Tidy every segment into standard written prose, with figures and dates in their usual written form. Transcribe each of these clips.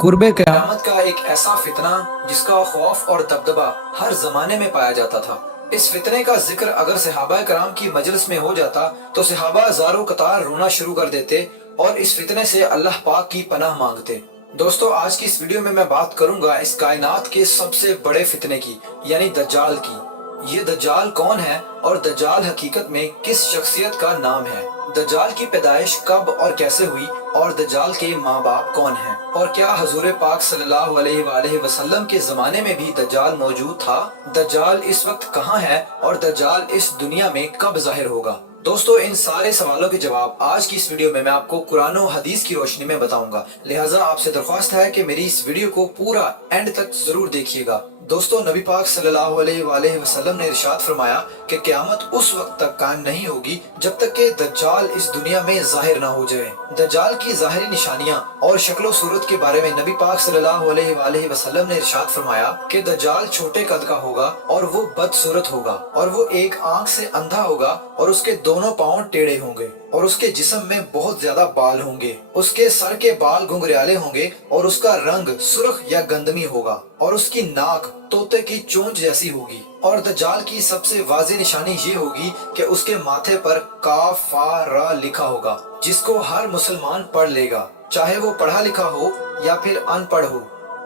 قرب قیامت کا ایک ایسا فتنہ جس کا خوف اور دبدبہ ہر زمانے میں پایا جاتا تھا۔ اس فتنے کا ذکر اگر صحابہ کرام کی مجلس میں ہو جاتا تو صحابہ زاروں قطار رونا شروع کر دیتے اور اس فتنے سے اللہ پاک کی پناہ مانگتے۔ دوستو، آج کی اس ویڈیو میں میں بات کروں گا اس کائنات کے سب سے بڑے فتنے کی، یعنی دجال کی۔ یہ دجال کون ہے اور دجال حقیقت میں کس شخصیت کا نام ہے؟ دجال کی پیدائش کب اور کیسے ہوئی اور دجال کے ماں باپ کون ہیں؟ اور کیا حضور پاک صلی اللہ علیہ وآلہ وسلم کے زمانے میں بھی دجال موجود تھا؟ دجال اس وقت کہاں ہے اور دجال اس دنیا میں کب ظاہر ہوگا؟ دوستو، ان سارے سوالوں کے جواب آج کی اس ویڈیو میں آپ کو قرآن و حدیث کی روشنی میں بتاؤں گا، لہٰذا آپ سے درخواست ہے کہ میری اس ویڈیو کو پورا اینڈ تک ضرور دیکھیے گا۔ دوستو، نبی پاک صلی اللہ علیہ وآلہ وسلم نے ارشاد فرمایا کہ قیامت اس وقت تک قائم نہیں ہوگی جب تک کہ دجال اس دنیا میں ظاہر نہ ہو جائے۔ دجال کی ظاہری نشانیاں اور شکل و صورت کے بارے میں نبی پاک صلی اللہ علیہ وآلہ وسلم نے ارشاد فرمایا کہ دجال چھوٹے قد کا ہوگا اور وہ بدصورت ہوگا، اور وہ ایک آنکھ سے اندھا ہوگا اور اس کے دونوں پاؤں ٹیڑھے ہوں گے، اور اس کے جسم میں بہت زیادہ بال ہوں گے، اس کے سر کے بال گھنگریالے ہوں گے اور اس کا رنگ سرخ یا گندمی ہوگا، اور اس کی ناک طوطے کی چونچ جیسی ہوگی۔ اور دجال کی سب سے واضح نشانی یہ ہوگی کہ اس کے ماتھے پر کاف فا را لکھا ہوگا، جس کو ہر مسلمان پڑھ لے گا، چاہے وہ پڑھا لکھا ہو یا پھر ان پڑھ ہو،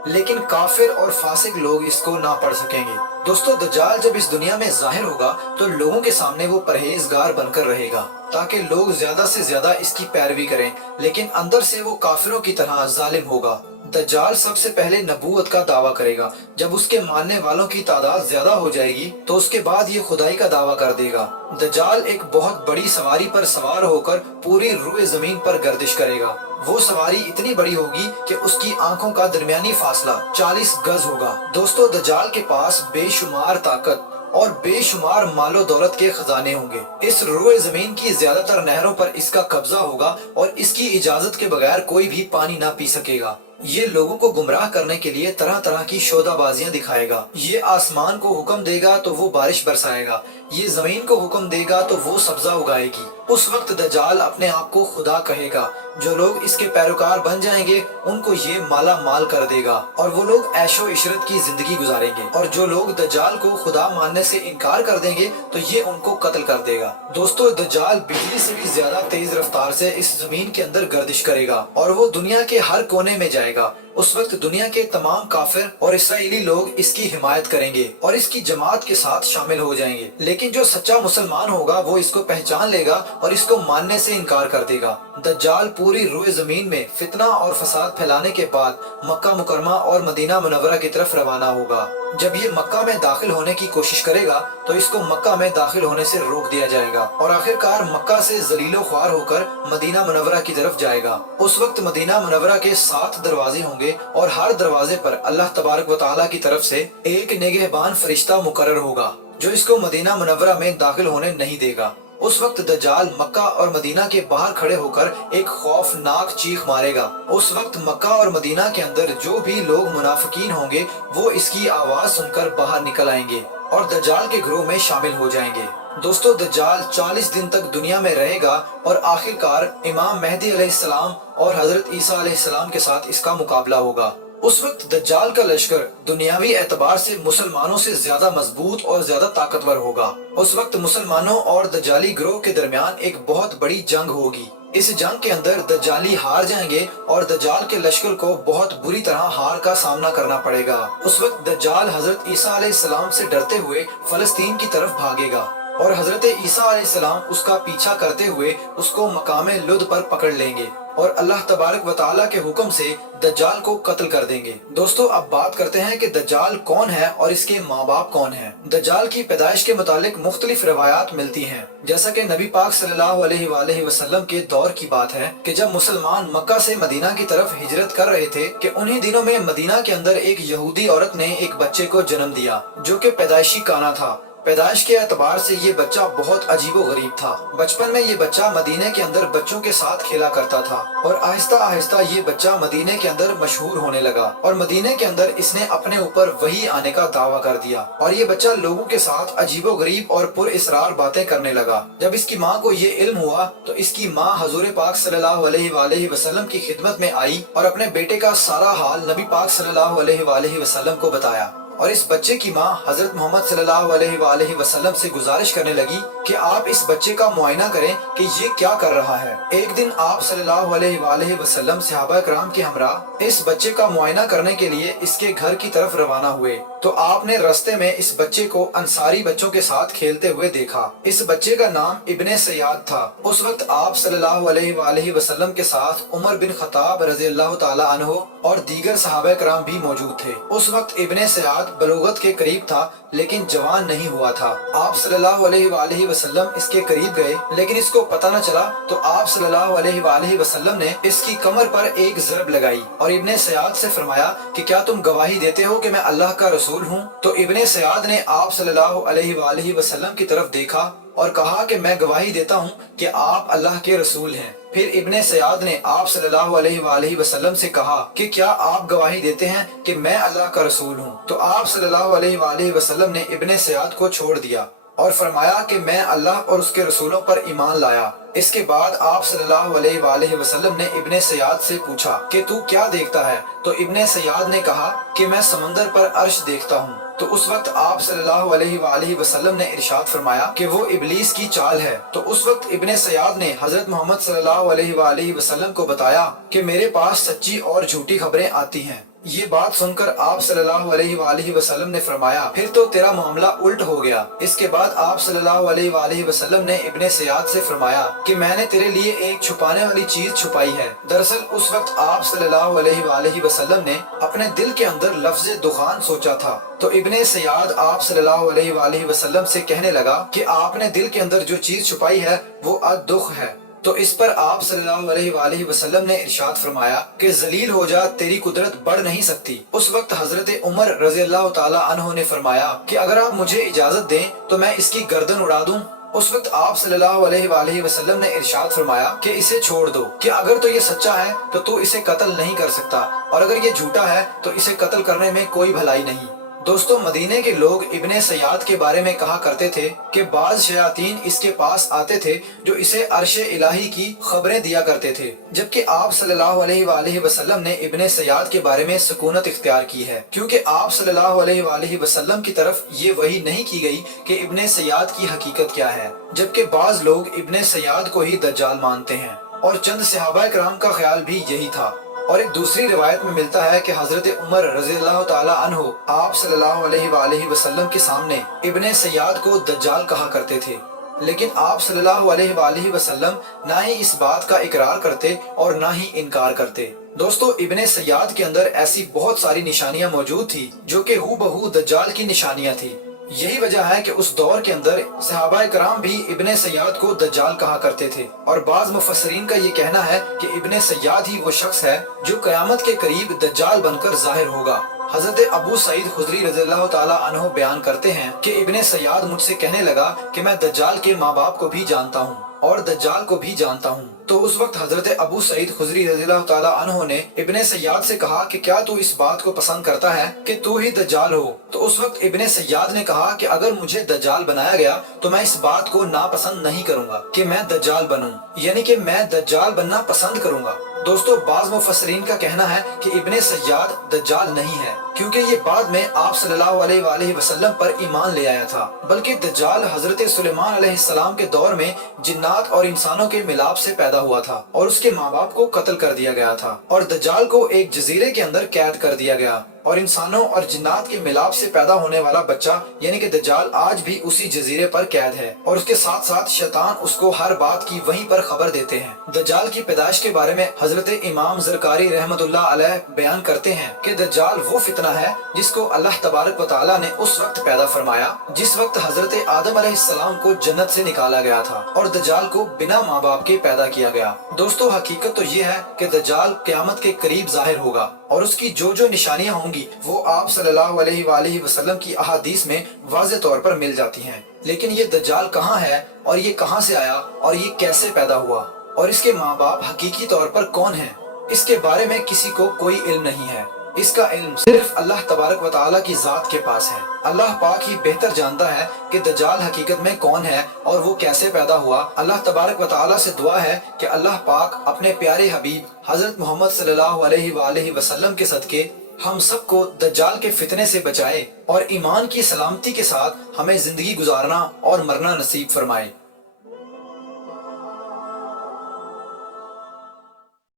لیکن کافر اور فاسق لوگ اس کو نہ پڑھ سکیں گے۔ دوستو، دجال جب اس دنیا میں ظاہر ہوگا تو لوگوں کے سامنے وہ پرہیزگار بن کر رہے گا تاکہ لوگ زیادہ سے زیادہ اس کی پیروی کریں، لیکن اندر سے وہ کافروں کی طرح ظالم ہوگا۔ دجال سب سے پہلے نبوت کا دعویٰ کرے گا، جب اس کے ماننے والوں کی تعداد زیادہ ہو جائے گی تو اس کے بعد یہ خدائی کا دعویٰ کر دے گا۔ دجال ایک بہت بڑی سواری پر سوار ہو کر پوری روئے زمین پر گردش کرے گا۔ وہ سواری اتنی بڑی ہوگی کہ اس کی آنکھوں کا درمیانی فاصلہ 40 گز ہوگا۔ دوستو، دجال کے پاس بے شمار طاقت اور بے شمار مال و دولت کے خزانے ہوں گے۔ اس روئے زمین کی زیادہ تر نہروں پر اس کا قبضہ ہوگا اور اس کی اجازت کے بغیر کوئی بھی پانی نہ پی سکے گا۔ یہ لوگوں کو گمراہ کرنے کے لیے طرح طرح کی شودہ بازیاں دکھائے گا۔ یہ آسمان کو حکم دے گا تو وہ بارش برسائے گا، یہ زمین کو حکم دے گا تو وہ سبزہ اگائے گی۔ اس وقت دجال اپنے آپ کو خدا کہے گا۔ جو لوگ اس کے پیروکار بن جائیں گے ان کو یہ مالا مال کر دے گا اور وہ لوگ عیش و عشرت کی زندگی گزاریں گے، اور جو لوگ دجال کو خدا ماننے سے انکار کر دیں گے تو یہ ان کو قتل کر دے گا۔ دوستو، دجال بجلی سے بھی زیادہ تیز رفتار سے اس زمین کے اندر گردش کرے گا اور وہ دنیا کے ہر کونے میں جائے گا۔ اس وقت دنیا کے تمام کافر اور اسرائیلی لوگ اس کی حمایت کریں گے اور اس کی جماعت کے ساتھ شامل ہو جائیں گے، لیکن جو سچا مسلمان ہوگا وہ اس کو پہچان لے گا اور اس کو ماننے سے انکار کر دے گا۔ دجال پوری روئے زمین میں فتنہ اور فساد پھیلانے کے بعد مکہ مکرمہ اور مدینہ منورہ کی طرف روانہ ہوگا۔ جب یہ مکہ میں داخل ہونے کی کوشش کرے گا تو اس کو مکہ میں داخل ہونے سے روک دیا جائے گا اور آخرکار مکہ سے ذلیل و خوار ہو کر مدینہ منورہ کی طرف جائے گا۔ اس وقت مدینہ منورہ کے 7 دروازے ہوں گے اور ہر دروازے پر اللہ تبارک و تعالیٰ کی طرف سے ایک نگہبان فرشتہ مقرر ہوگا جو اس کو مدینہ منورہ میں داخل ہونے نہیں دے گا۔ اس وقت دجال مکہ اور مدینہ کے باہر کھڑے ہو کر ایک خوفناک چیخ مارے گا۔ اس وقت مکہ اور مدینہ کے اندر جو بھی لوگ منافقین ہوں گے وہ اس کی آواز سن کر باہر نکل آئیں گے اور دجال کے گروہ میں شامل ہو جائیں گے۔ دوستو، دجال 40 دن تک دنیا میں رہے گا اور آخرکار امام مہدی علیہ السلام اور حضرت عیسیٰ علیہ السلام کے ساتھ اس کا مقابلہ ہوگا۔ اس وقت دجال کا لشکر دنیاوی اعتبار سے مسلمانوں سے زیادہ مضبوط اور زیادہ طاقتور ہوگا۔ اس وقت مسلمانوں اور دجالی گروہ کے درمیان ایک بہت بڑی جنگ ہوگی۔ اس جنگ کے اندر دجالی ہار جائیں گے اور دجال کے لشکر کو بہت بری طرح ہار کا سامنا کرنا پڑے گا۔ اس وقت دجال حضرت عیسیٰ علیہ السلام سے ڈرتے ہوئے فلسطین کی طرف بھاگے گا اور حضرت عیسیٰ علیہ السلام اس کا پیچھا کرتے ہوئے اس کو مقام لد پر پکڑ لیں گے اور اللہ تبارک و تعالیٰ کے حکم سے دجال کو قتل کر دیں گے۔ دوستو، اب بات کرتے ہیں کہ دجال کون ہے اور اس کے ماں باپ کون ہیں۔ دجال کی پیدائش کے متعلق مختلف روایات ملتی ہیں، جیسا کہ نبی پاک صلی اللہ علیہ وآلہ وسلم کے دور کی بات ہے کہ جب مسلمان مکہ سے مدینہ کی طرف ہجرت کر رہے تھے کہ انہی دنوں میں مدینہ کے اندر ایک یہودی عورت نے ایک بچے کو جنم دیا جو کہ پیدائشی کانا تھا۔ پیدائش کے اعتبار سے یہ بچہ بہت عجیب و غریب تھا۔ بچپن میں یہ بچہ مدینے کے اندر بچوں کے ساتھ کھیلا کرتا تھا اور آہستہ آہستہ یہ بچہ مدینے کے اندر مشہور ہونے لگا اور مدینے کے اندر اس نے اپنے اوپر وحی آنے کا دعویٰ کر دیا اور یہ بچہ لوگوں کے ساتھ عجیب و غریب اور پر اسرار باتیں کرنے لگا۔ جب اس کی ماں کو یہ علم ہوا تو اس کی ماں حضور پاک صلی اللہ علیہ وآلہ وسلم کی خدمت میں آئی اور اپنے بیٹے کا سارا حال نبی پاک صلی اللہ علیہ وآلہ وسلم کو بتایا اور اس بچے کی ماں حضرت محمد صلی اللہ علیہ وآلہ وسلم سے گزارش کرنے لگی کہ آپ اس بچے کا معائنہ کریں کہ یہ کیا کر رہا ہے۔ ایک دن آپ صلی اللہ علیہ وآلہ وسلم صحابہ کرام کے ہمراہ اس بچے کا معائنہ کرنے کے لیے اس کے گھر کی طرف روانہ ہوئے تو آپ نے رستے میں اس بچے کو انصاری بچوں کے ساتھ کھیلتے ہوئے دیکھا۔ اس بچے کا نام ابن سیاد تھا۔ اس وقت آپ صلی اللہ علیہ وآلہ وسلم کے ساتھ عمر بن خطاب رضی اللہ تعالی عنہ اور دیگر صحابہ کرام بھی موجود تھے۔ اس وقت ابن سیاد بلوغت کے قریب تھا لیکن جوان نہیں ہوا تھا۔ آپ صلی اللہ علیہ وآلہ وسلم اس کے قریب گئے لیکن اس کو پتہ نہ چلا تو آپ صلی اللہ علیہ وآلہ وسلم نے اس کی کمر پر ایک ضرب لگائی اور ابن سیاد سے فرمایا کہ کیا تم گواہی دیتے ہو کہ میں اللہ کا رسول ہوں؟ تو ابن سیاد نے آپ صلی اللہ علیہ وآلہ وسلم کی طرف دیکھا اور کہا کہ میں گواہی دیتا ہوں کہ آپ اللہ کے رسول ہیں۔ پھر ابن سیاد نے آپ صلی اللہ علیہ وآلہ وسلم سے کہا کہ کیا آپ گواہی دیتے ہیں کہ میں اللہ کا رسول ہوں؟ تو آپ صلی اللہ علیہ وآلہ وسلم نے ابن سیاد کو چھوڑ دیا اور فرمایا کہ میں اللہ اور اس کے رسولوں پر ایمان لایا۔ اس کے بعد آپ صلی اللہ علیہ وآلہ وسلم نے ابن سیاد سے پوچھا کہ تو کیا دیکھتا ہے؟ تو ابن سیاد نے کہا کہ میں سمندر پر عرش دیکھتا ہوں۔ تو اس وقت آپ صلی اللہ علیہ وآلہ وسلم نے ارشاد فرمایا کہ وہ ابلیس کی چال ہے۔ تو اس وقت ابن سیاد نے حضرت محمد صلی اللہ علیہ وآلہ وسلم کو بتایا کہ میرے پاس سچی اور جھوٹی خبریں آتی ہیں۔ یہ بات سن کر آپ صلی اللہ علیہ وآلہ وسلم نے فرمایا پھر تو تیرا معاملہ الٹ ہو گیا۔ اس کے بعد آپ صلی اللہ علیہ وآلہ وسلم نے ابن سیاد سے فرمایا کہ میں نے تیرے لیے ایک چھپانے والی چیز چھپائی ہے۔ دراصل اس وقت آپ صلی اللہ علیہ وآلہ وسلم نے اپنے دل کے اندر لفظ دخان سوچا تھا تو ابن سیاد آپ صلی اللہ علیہ وآلہ وسلم سے کہنے لگا کہ آپ نے دل کے اندر جو چیز چھپائی ہے وہ الدخ ہے۔ تو اس پر آپ صلی اللہ علیہ وآلہ وسلم نے ارشاد فرمایا کہ ذلیل ہو جا، تیری قدرت بڑھ نہیں سکتی۔ اس وقت حضرت عمر رضی اللہ تعالی عنہ نے فرمایا کہ اگر آپ مجھے اجازت دیں تو میں اس کی گردن اڑا دوں۔ اس وقت آپ صلی اللہ علیہ وآلہ وسلم نے ارشاد فرمایا کہ اسے چھوڑ دو، کہ اگر تو یہ سچا ہے تو اسے قتل نہیں کر سکتا اور اگر یہ جھوٹا ہے تو اسے قتل کرنے میں کوئی بھلائی نہیں۔ دوستو، مدینے کے لوگ ابن سیاد کے بارے میں کہا کرتے تھے کہ بعض شیاطین اس کے پاس آتے تھے جو اسے عرش الہی کی خبریں دیا کرتے تھے، جبکہ آپ صلی اللہ علیہ وآلہ وسلم نے ابن سیاد کے بارے میں سکونت اختیار کی ہے، کیونکہ آپ صلی اللہ علیہ وآلہ وسلم کی طرف یہ وحی نہیں کی گئی کہ ابن سیاد کی حقیقت کیا ہے، جبکہ بعض لوگ ابن سیاد کو ہی دجال مانتے ہیں اور چند صحابہ کرام کا خیال بھی یہی تھا۔ اور ایک دوسری روایت میں ملتا ہے کہ حضرت عمر رضی اللہ تعالی عنہ آپ صلی اللہ علیہ وآلہ وسلم کے سامنے ابن سیاد کو دجال کہا کرتے تھے، لیکن آپ صلی اللہ علیہ وآلہ وسلم نہ ہی اس بات کا اقرار کرتے اور نہ ہی انکار کرتے۔ دوستو، ابن سیاد کے اندر ایسی بہت ساری نشانیاں موجود تھی جو کہ ہو بہو دجال کی نشانیاں تھی۔ یہی وجہ ہے کہ اس دور کے اندر صحابہ کرام بھی ابن سیاد کو دجال کہا کرتے تھے، اور بعض مفسرین کا یہ کہنا ہے کہ ابن سیاد ہی وہ شخص ہے جو قیامت کے قریب دجال بن کر ظاہر ہوگا۔ حضرت ابو سعید خدری رضی اللہ تعالی عنہ بیان کرتے ہیں کہ ابن سیاد مجھ سے کہنے لگا کہ میں دجال کے ماں باپ کو بھی جانتا ہوں اور دجال کو بھی جانتا ہوں۔ تو اس وقت حضرت ابو سعید خدری رضی اللہ تعالی عنہ نے ابن سیاد سے کہا کہ کیا تو اس بات کو پسند کرتا ہے کہ تو ہی دجال ہو؟ تو اس وقت ابن سیاد نے کہا کہ اگر مجھے دجال بنایا گیا تو میں اس بات کو ناپسند نہیں کروں گا کہ میں دجال بنوں، یعنی کہ میں دجال بننا پسند کروں گا۔ دوستو، بعض مفسرین کا کہنا ہے کہ ابن سیاد دجال نہیں ہے، کیونکہ یہ بعد میں آپ صلی اللہ علیہ وآلہ وسلم پر ایمان لے آیا تھا، بلکہ دجال حضرت سلیمان علیہ السلام کے دور میں جنات اور انسانوں کے ملاپ سے پیدا ہوا تھا اور اس کے ماں باپ کو قتل کر دیا گیا تھا، اور دجال کو ایک جزیرے کے اندر قید کر دیا گیا، اور انسانوں اور جنات کے ملاپ سے پیدا ہونے والا بچہ یعنی کہ دجال آج بھی اسی جزیرے پر قید ہے، اور اس کے ساتھ ساتھ شیطان اس کو ہر بات کی وہیں پر خبر دیتے ہیں۔ دجال کی پیدائش کے بارے میں حضرت حضرت امام زرکاری رحمتullah علیہ بیان کرتے ہیں کہ دجال وہ فتنہ ہے جس کو اللہ تبارک و تعالیٰ نے اس وقت پیدا فرمایا جس وقت حضرت آدم علیہ السلام کو جنت سے نکالا گیا تھا اور دجال کو بنا ماں باپ کے پیدا کیا گیا۔ دوستو حقیقت تو یہ ہے کہ دجال قیامت کے قریب ظاہر ہوگا اور اس کی جو نشانیاں ہوں گی وہ آپ صلی اللہ علیہ وآلہ وسلم کی احادیث میں واضح طور پر مل جاتی ہیں۔ لیکن یہ دجال کہاں ہے اور یہ کہاں سے آیا اور یہ کیسے پیدا ہوا اور اس کے ماں باپ حقیقی طور پر کون ہیں، اس کے بارے میں کسی کو کوئی علم نہیں ہے۔ اس کا علم صرف اللہ تبارک و تعالیٰ کی ذات کے پاس ہے۔ اللہ پاک ہی بہتر جانتا ہے کہ دجال حقیقت میں کون ہے اور وہ کیسے پیدا ہوا۔ اللہ تبارک و تعالیٰ سے دعا ہے کہ اللہ پاک اپنے پیارے حبیب حضرت محمد صلی اللہ علیہ وآلہ وسلم کے صدقے ہم سب کو دجال کے فتنے سے بچائے اور ایمان کی سلامتی کے ساتھ ہمیں زندگی گزارنا اور مرنا نصیب فرمائے۔